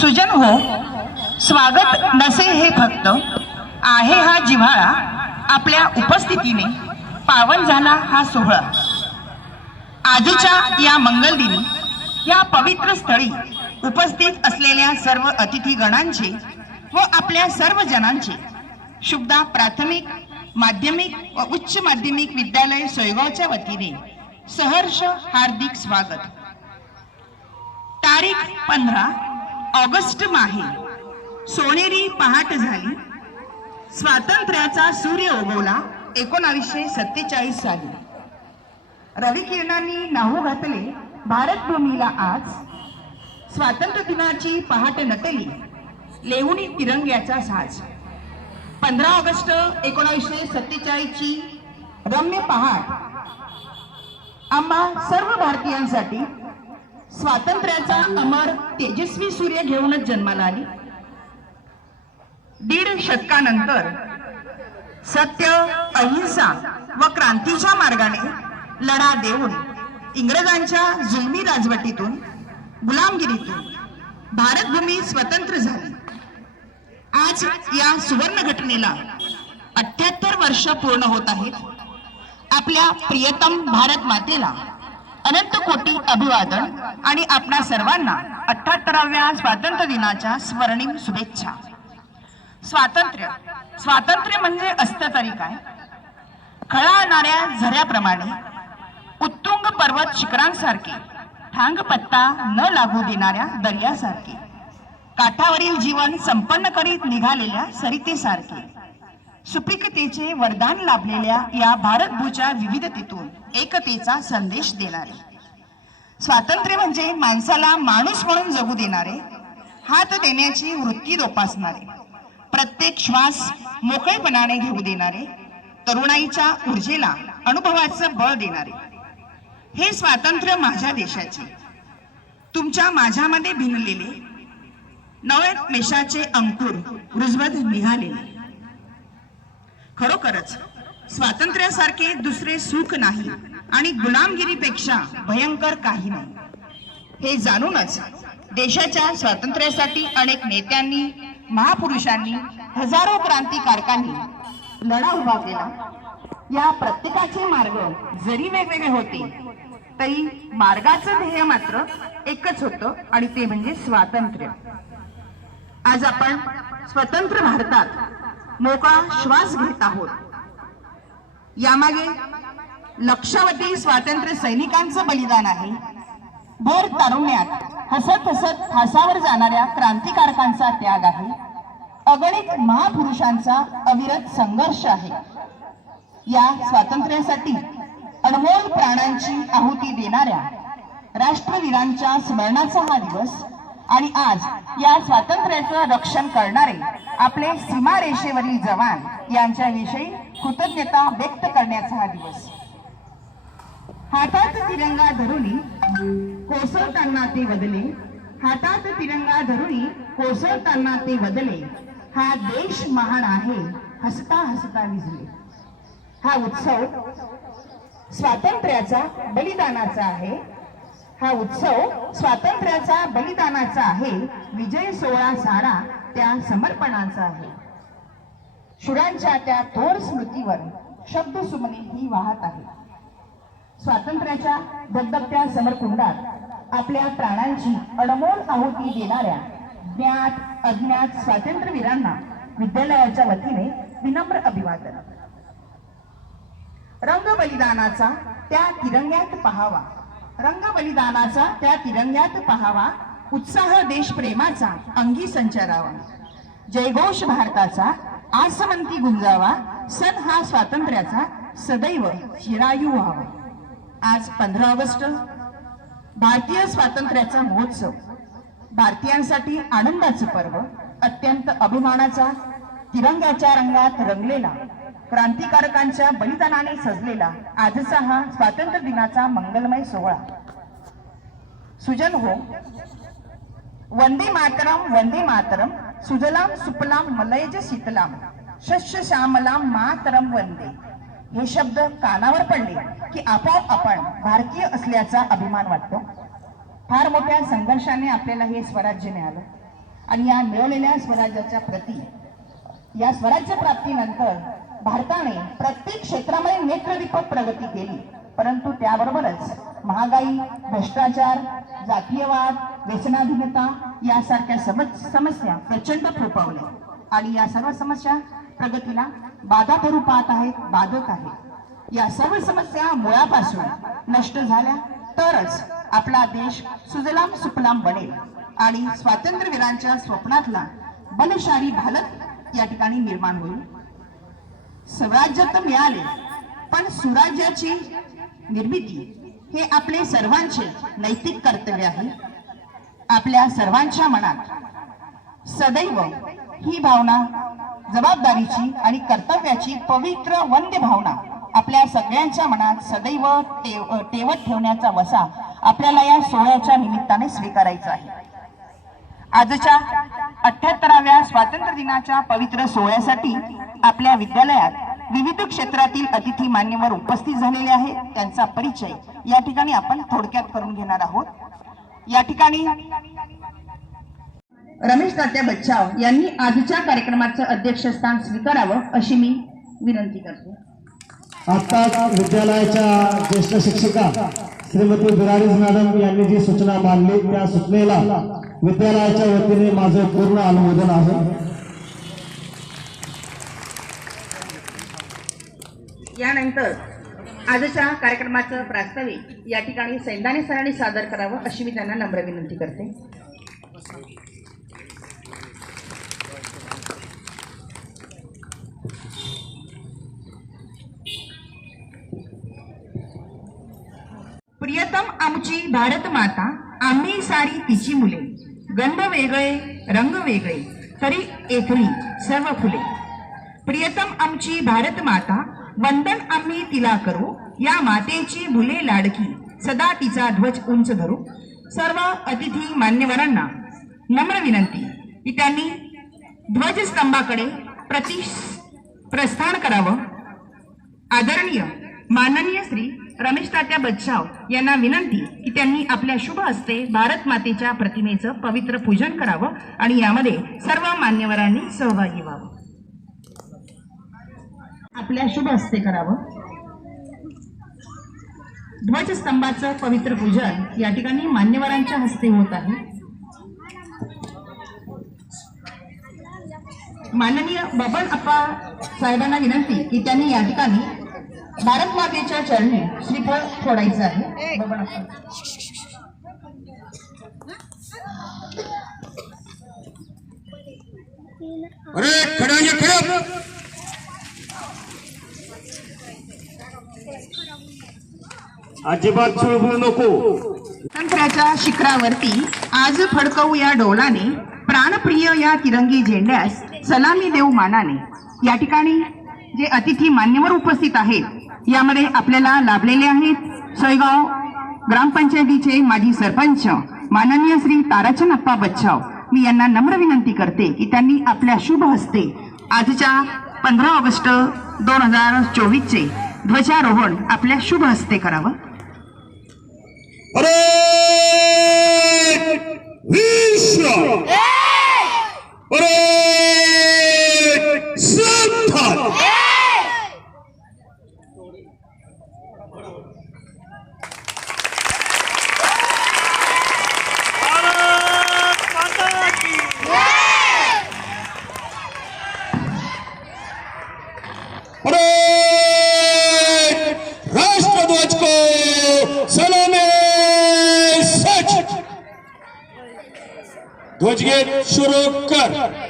सुजन हो स्वागत नसे हे फक्त आहे हा जिव्हाळा आपल्या उपस्थितीने. पावन झाला हा सोहळा. आजच्या या मंगलदिनी या पवित्र स्थळी उपस्थित असलेल्या सर्व अतिथी गणांचे व आपल्या सर्व जणांचे शुभदा प्राथमिक माध्यमिक व उच्च माध्यमिक विद्यालय सोयगावच्या वतीने सहर्ष हार्दिक स्वागत. तारीख पंधरा ऑगस्ट माहे. सोनेरी पहाट झाली. स्वातंत्र्याचा सूर्य उगवला एकोणावीसशे सत्तेचाळीस साली. रविकिरणांनी नाहू घातले भारत भूमीला आज. स्वातंत्र्य दिनाची पहाट नटली लेवणी तिरंग्याचा साज. पंधरा ऑगस्ट एकोणावीसशे सत्तेचाळीसची रम्य पहाट. आम्हा सर्व भारतीयांसाठी स्वातंत्र्याचा अमर तेजस्वी सूर्य घेऊनच जन्माला आली. दीड शतकानंतर सत्य अहिंसा व क्रांतीच्या मार्गाने लढा देऊन इंग्रजांच्या जुलमी राजवटीतून गुलामगिरीतून भारतभूमी स्वतंत्र झाली. आज या सुवर्ण घटनेला अठ्याहत्तर वर्ष पूर्ण होत आहेत. आपल्या प्रियतम भारत मातेला अनंत कोटी अभिवादन आणि आपणा सर्वांना अठ्याहत्तराव्या स्वातंत्र्य दिनाच्या स्वर्णिम शुभेच्छा. स्वातंत्र्य. स्वातंत्र्य म्हणजे असतं तरी काय खळाळणाऱ्या झऱ्याप्रमाणे उत्तुंग पर्वत शिखरांसारखे ठांग पत्ता न लागू देणाऱ्या दर्यासारखे काठावरील जीवन संपन्न करीत निघालेल्या सरितेसारखे सुपिकतेचे वरदान लाभलेल्या या भारतभूच्या विविधतेतून एकतेचा संदेश देणारे. स्वातंत्र्य म्हणजे माणसाला माणूस म्हणून जगू देणारे हात देण्याची वृत्ती जोपासणारे प्रत्येक श्वास मोकळेपणाने घेऊ देणारे तरुणाईच्या ऊर्जेला अनुभवाचं बळ देणारे. हे स्वातंत्र्य माझ्या देशाचे तुमच्या माझ्यामध्ये भिनलेले नवमेषाचे अंकुर रुजवत निघालेले. खरोखरच स्वातंत्र्यासारखे दुसरे सुख नाही आणि गुलामगिरीपेक्षा भयंकर काही नाही. हे जाणूनच देशाच्या स्वातंत्र्यासाठी अनेक नेत्यांनी महापुरुषांनी हजारो क्रांतिकारकांनी लढा उभा केला. या प्रत्येकाचे मार्ग जरी वेगवेगळे होते तरी मार्गाचं ध्येय मात्र एकच होतं आणि ते म्हणजे स्वातंत्र्य. आज आपण स्वतंत्र भारतात मोकळा श्वास घेत आहोत. यामागे लक्षावधी स्वातंत्र्य सैनिकांचं बलिदान आहे. भर तारुण्यात हसत हसत फासावर जाणाऱ्या क्रांतिकारकांचा त्याग आहे. अगणित महापुरुषांचा अविरत संघर्ष आहे. या स्वातंत्र्यासाठी अनमोल प्राणांची आहुती देणाऱ्या राष्ट्रवीरांच्या स्मरणाचा हा दिवस आणि आज या स्वातंत्र्याचं रक्षण करणारे आपले सीमारेषेवरील जवान यांच्याविषयी कृतज्ञता व्यक्त करण्याचा हा दिवस. हातात तिरंगा धरुणी कोसळताना ते बदले हातात तिरंगा धरुणी कोसळताना ते बदले हा देश महान आहे हसता हसता विजले. हा उत्सव स्वातंत्र्याचा बलिदानाचा आहे. हा उत्सव स्वातंत्र्याचा बलिदानाचा आहे. विजय सोहळा सारा त्या समर्पणाचा आहे. शुरांच्या त्या थोर स्मृतीवर शब्द सुमने ही वाहत आहे. स्वातंत्र्याच्या धबधबत्या समरकुंडात आपल्या प्राणांची अडमोल आहुती देणाऱ्या ज्ञात अज्ञात स्वातंत्र्यवीरांना विद्यालयाच्या वतीने विनम्र अभिवादन. रंग बलिदानाचा त्या तिरंग्यात पहावा. रंग बलिदानाचा त्या तिरंग्यात पहावा उत्साह देशप्रेमाचा अंगी संचारावा. जयघोष भारताचा आसमंती गुंजावा सण हा स्वातंत्र्याचा सदैव चिरायू व्हावा. आज पंधरा ऑगस्ट भारतीय स्वातंत्र्याचा महोत्सव. भारतीयांसाठी आनंदाचं पर्व अत्यंत अभिमानाचा तिरंगाच्या रंगात रंगलेला क्रांतिकारकांच्या बलिदानाने सजलेला आजचा हा स्वातंत्र्य दिनाचा मंगलमय सोहळा. सुजन हो. वंदे मातरम वंदे मातरम सुजलाम सुपलाम मलयज शीतलाम शस्य श्यामलाम मातरम वंदे. हे शब्द कानावर पडले की आपोआप आपण भारतीय असल्याचा अभिमान वाटतो. फार मोठ्या संघर्षाने आपल्याला हे स्वराज्य मिळालं. आणि या मिळवलेल्या स्वराज्याच्या प्रती या स्वराज्य प्राप्तीनंतर भारताने प्रत्येक क्षेत्रामध्ये नेत्रदीपक प्रगती केली. परंतु त्याबरोबरच महागाई भ्रष्टाचार जातीयवाद व्यसनाधीनता यासारख्या समस्या प्रचंड फोपावल्या आणि या सर्व समस्या प्रगतीला बाधा करू पाहत आहेत बाधक आहेत. या सर्व समस्या मुळापासून नष्ट झाल्या तरच आपला देश सुजलाम सुफलाम बनेल. आणि स्वातंत्र्यवीरांच्या स्वप्नातला बलशाली भारत या ठिकाणी निर्माण होईल. स्वराज्य तर मिळाले पण सुराज्याची निर्मिती हे आपले सर्वांचे नैतिक कर्तव्य आहे. आपल्या सर्वांच्या मनात सदैव ही भावना जबाबदारीची आणि कर्तव्याची पवित्र वंद्य भावना आपल्या सगळ्यांच्या मनात सदैव टेव टेवत ठेवण्याचा वसा आपल्याला या सोहळ्याच्या निमित्ताने स्वीकारायचा आहे. आजच्या अठ्याहत्तराव्या स्वातंत्र्य दिनाच्या पवित्र सोहळ्यासाठी आपल्या विद्यालयात विविध क्षेत्रातील अतिथी मान्यवर उपस्थित झालेले आहेत. त्यांचा परिचय या ठिकाणी आपण थोडक्यात करून घेणार आहोत. या ठिकाणी रमेश तात्या बच्चाव यांनी आजच्या कार्यक्रमाचं अध्यक्षस्थान स्वीकारावं अशी मी विनंती करतो. आता विद्यालयाच्या ज्येष्ठ शिक्षिका श्रीमती बिरारीज मॅडम यांनी जी सूचना मांडली त्या सूचनेला विद्यालयाच्या वतीने माझं पूर्ण अनुमोदन आहे. यानंतर आजच्या कार्यक्रमाचं प्रास्ताविक या ठिकाणी सैंदाने सरांनी सादर करावं अशी मी त्यांना नम्र विनंती करते. प्रियतम आमची भारत माता आम्ही सारी तिची मुले. गंध वेगळे रंग वेगळे तरी एकरी सर्व फुले. प्रियतम आमची भारत माता वंदन आम्ही तिला करू. या मातेची भुले लाडकी. सदा तिचा ध्वज उंच धरू. सर्व अतिथी मान्यवरांना नम्र विनंती. की त्यांनी ध्वजस्तंभाकडे प्रति प्रस्थान करावं. आदरणीय माननीय श्री रमेश तात्या बच्चाव यांना विनंती की त्यांनी आपल्या शुभ हस्ते भारत मातेच्या प्रतिमेचं पवित्र पूजन करावं आणि यामध्ये सर्व मान्यवरांनी सहभागी व्हावं. आपल्या शुभ हस्ते करावं. ध्वजस्तंभाचं पवित्र पूजन या ठिकाणी मान्यवरांच्या हस्ते होत आहे. माननीय बबन अप्पा साहेबांना विनंती की त्यांनी या ठिकाणी भारत मातेच्या चरणी श्रीफळ फोडायचं आहे. बबन अप्पा. अरे खडा खडा. अजिबात चुळबुळ नको. स्वातंत्र्याच्या शिखरावरती आज फडकवू या डोलाने प्राणप्रिय या तिरंगी झेंड्यास सलामी देऊ मानाने. या ठिकाणी जे अतिथी मान्यवर उपस्थित आहेत यामध्ये आपल्याला लाभलेले आहेत सोयगाव ग्रामपंचायतीचे माजी सरपंच माननीय श्री ताराचंद अप्पा बच्चाव. मी यांना नम्र विनंती करते की त्यांनी आपल्या शुभ हस्ते आजच्या पंधरा ऑगस्ट दोन हजार चोवीसचे ध्वजारोहण आपल्या शुभ हस्ते करावं. अरे विश्व अरे सच ध्वजगीत सुरू कर